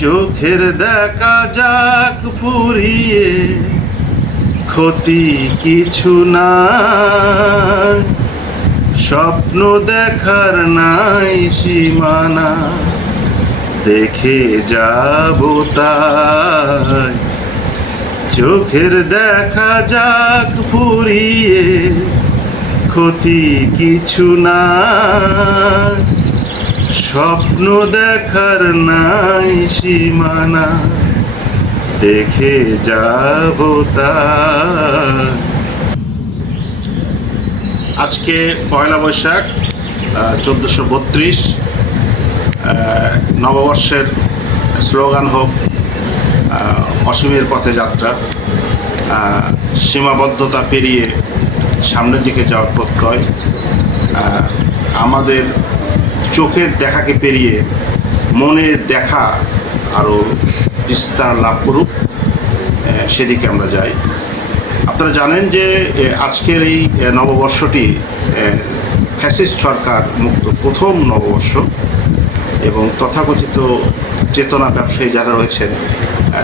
চোখের দেখা যাক ফুরিয়ে, ক্ষতি কিছু না, স্বপ্ন দেখার নাই সীমানা, দেখে যাব তাই। চোখের দেখা যাক ফুরিয়ে, ক্ষতি কিছু না, স্বপ্ন দেখার নাই সীমানা, দেখে যাব তাই। আজকে পয়লা বৈশাখ 1432, নববর্ষের স্লোগান হোক অসীমের পথে যাত্রা, সীমাবদ্ধতা পেরিয়ে সামনের দিকে যাওয়ার প্রত্যয়, আমাদের চোখের দেখাকে পেরিয়ে মনের দেখা আরও বিস্তার লাভ করুক, সেদিকে আমরা যাই। আপনারা জানেন যে আজকের এই নববর্ষটি ফ্যাসিস্ট সরকার মুক্ত প্রথম নববর্ষ, এবং তথাকথিত চেতনা ব্যবসায়ী যারা রয়েছেন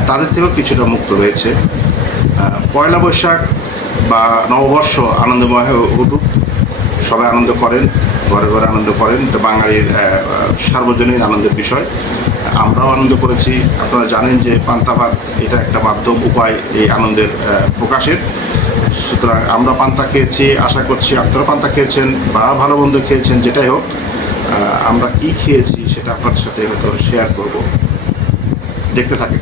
তাদের থেকেও কিছুটা মুক্ত রয়েছে। পয়লা বৈশাখ বা নববর্ষ আনন্দময় হয়ে উঠুক, সবাই আনন্দ করেন, ঘরে ঘরে আনন্দ করেন, তো বাঙালির সার্বজনীন আনন্দের বিষয়। আমরাও আনন্দ করেছি। আপনারা জানেন যে পান্তা ভাত এটা একটা মাধ্যম, উপায় এই আনন্দের প্রকাশের। সুতরাং আমরা পান্তা খেয়েছি, আশা করছি আপনারা পান্তা খেয়েছেন বা ভালো মন্দ খেয়েছেন, যেটাই হোক আমরা কি খেয়েছি সেটা আপনার সাথে হয়তো শেয়ার করব, দেখতে থাকেন।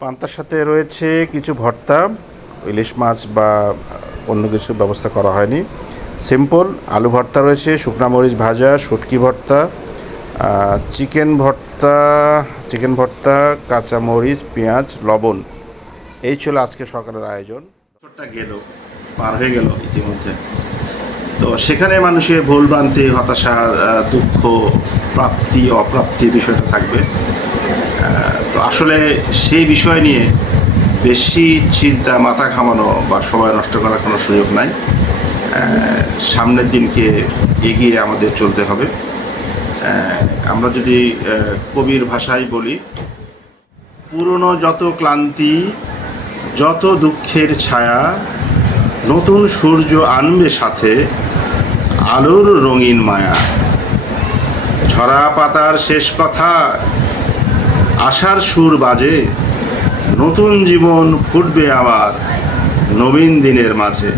পান্তার সাথে রয়েছে কিছু ভর্তা, ইলিশ মাছ বা অন্য কিছু ব্যবস্থা করা হয়নি, সিম্পল আলু ভর্তা রয়েছে, শুকনো মরিচ ভাজা, শুটকি ভর্তা, চিকেন ভর্তা, কাঁচা মরিচ, পেঁয়াজ, লবণ। এই ছিল আজকে সকালের আয়োজন। গেল পার হয়ে গেল ইতিমধ্যে, তো সেখানে মানুষের ভুলভ্রান্তি, হতাশা, দুঃখ, প্রাপ্তি অপ্রাপ্তি বিষয়টা থাকবে। তো আসলে সেই বিষয় নিয়ে বেশি চিন্তা, মাথা ঘামানো বা সময় নষ্ট করার কোনো সুযোগ নাই। সামনের দিনকে এগিয়ে আমাদের চলতে হবে। আমরা যদি কবির ভাষায় বলি, পুরনো যত ক্লান্তি, যত দুঃখের ছায়া, নতুন সূর্য আনবে সাথে আলোর রঙিন মায়া। ঝরা পাতার শেষ কথা, আশার সুর বাজে, নতুন জীবন ফুটবে আবার নবীন দিনের মাঝে।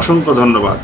অসংখ্য ধন্যবাদ।